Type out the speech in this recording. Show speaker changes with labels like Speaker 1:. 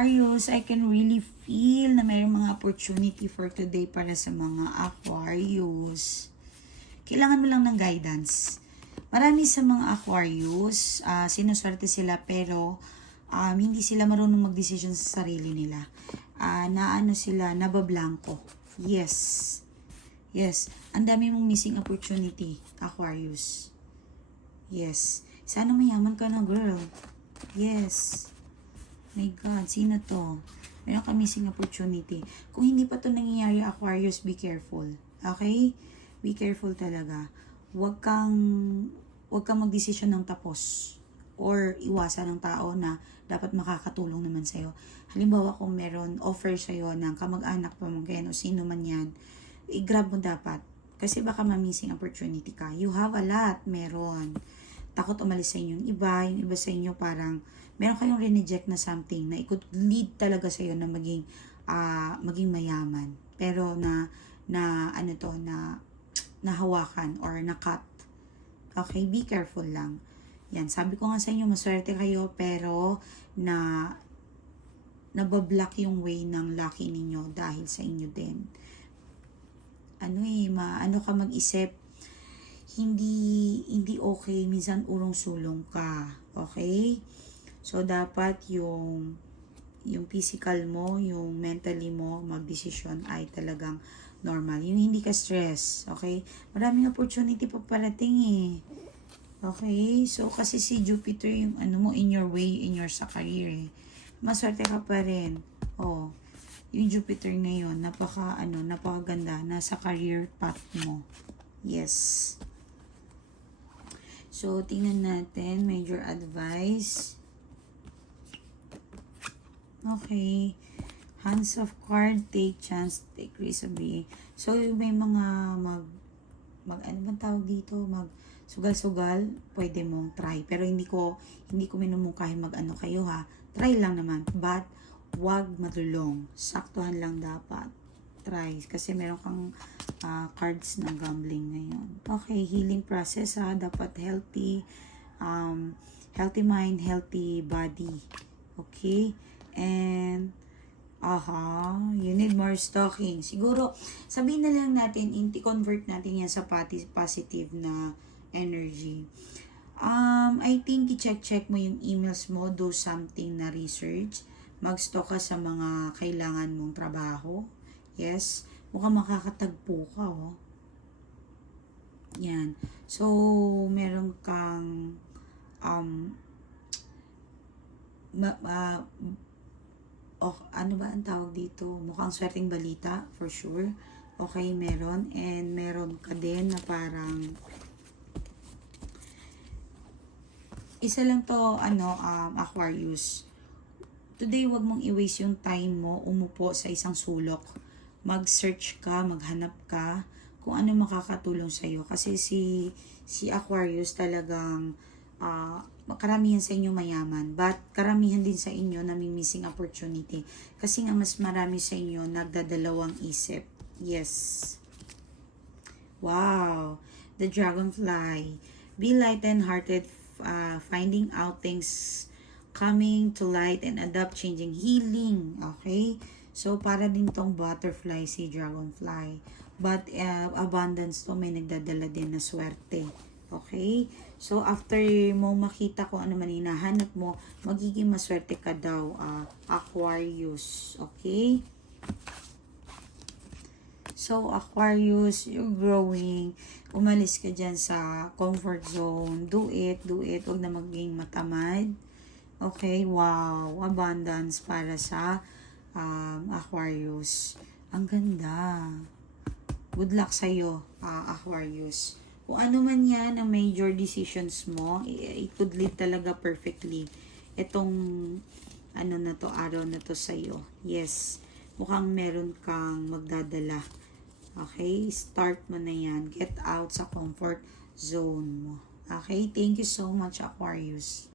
Speaker 1: Aquarius, I can really feel na mayroong mga opportunity for today para sa mga Aquarius. Kailangan mo lang ng guidance. Marami sa mga Aquarius, ah, sinuswerte sila pero um, hindi sila marunong mag-decision sa sarili nila. Ah, na ano sila, nabablanko. Yes. Yes. Ang dami mong missing opportunity, Aquarius. Yes. Sana mayaman ka na, girl. Yes. My God, sino to? Meron ka missing opportunity. Kung hindi pa to nangyayari, Aquarius, be careful. Okay? Be careful talaga. Huwag kang, huwag kang magdesisyon ng tapos or iwasan ng tao na dapat makakatulong naman sa'yo. Halimbawa kung meron offer sa'yo ng kamag-anak, pamangkin o sino man yan, i-grab mo dapat. Kasi baka ma-missing opportunity ka. You have a lot, meron. Takot umalis sa inyo yung iba, yung iba sa inyo parang meron kayong rineject na something na it could lead talaga sa iyo na maging ah, maging mayaman. Pero na na ano to na nahawakan or na-cut. Okay, be careful lang. Yan, sabi ko nga sa inyo, maswerte kayo pero na nabablock yung way ng lucky ninyo dahil sa inyo din. Ano eh, ma, ano ka mag-isip, hindi hindi okay minsan urong sulong ka okay? So dapat yung yung physical mo yung mentally mo magdesisyon ay talagang normal. Yung hindi ka stress okay? Maraming opportunity pa parating eh okay? So kasi si Jupiter yung ano mo in your way in your sa career eh. Maswerte ka pa rin. Oh yung Jupiter ngayon napaka ano napakaganda nasa career path mo. Yes So, tingnan natin. Major advice. Okay. Hands of card, take chance, take risk sabi. So, may mga mag, mag, ano bang tawag dito? Mag, sugal-sugal, pwede mong try. Pero hindi ko, hindi ko minumungkahi mag ano kayo ha. Try lang naman. But, wag madulong. Saktuhan lang dapat. Try. Kasi meron kang ah, cards ng gambling ngayon. Okay, healing process ha. Dapat healthy, um, healthy mind, healthy body. Okay? And, aha, you need more stocking. Siguro, sabihin na lang natin, inti-convert natin yan sa positive na energy. Um, I think i-check-check mo yung emails mo, do something na research. Mag-stock ka sa mga kailangan mong trabaho. Yes. Mukhang makakatagpo ka, oh. Yan. So, meron kang um ma, ma- oh, ano ba ang tawag dito? Mukhang swerteng balita, for sure. Okay, meron. And meron ka din na parang isa lang to, ano, um, Aquarius. Today, wag mong i-waste yung time mo umupo sa isang sulok. Mag-search ka, maghanap ka kung ano makakatulong sa iyo kasi si si Aquarius talagang ah karamihan sa inyo mayaman but karamihan din sa inyo na may missing opportunity. Kasi nga mas marami sa inyo nagdadalawang isip. Yes. Wow. The dragonfly. Be light and hearted uh, finding out things coming to light and adapt changing healing. Okay so para din tong butterfly si dragonfly but uh, abundance to may nagdadala din na swerte okay so after mo makita kung ano man hinahanap mo magiging maswerte ka daw uh, Aquarius okay So, Aquarius, you're growing. Umalis ka dyan sa comfort zone. Do it, do it. Huwag na maging matamad. Okay, wow. Abundance para sa um, Aquarius. Ang ganda. Good luck sa'yo, uh, Aquarius. Kung ano man yan ang major decisions mo, it could lead talaga perfectly. Itong ano na to, araw na to sa'yo. Yes, mukhang meron kang magdadala. Okay, start mo na yan. Get out sa comfort zone mo. Okay, thank you so much Aquarius.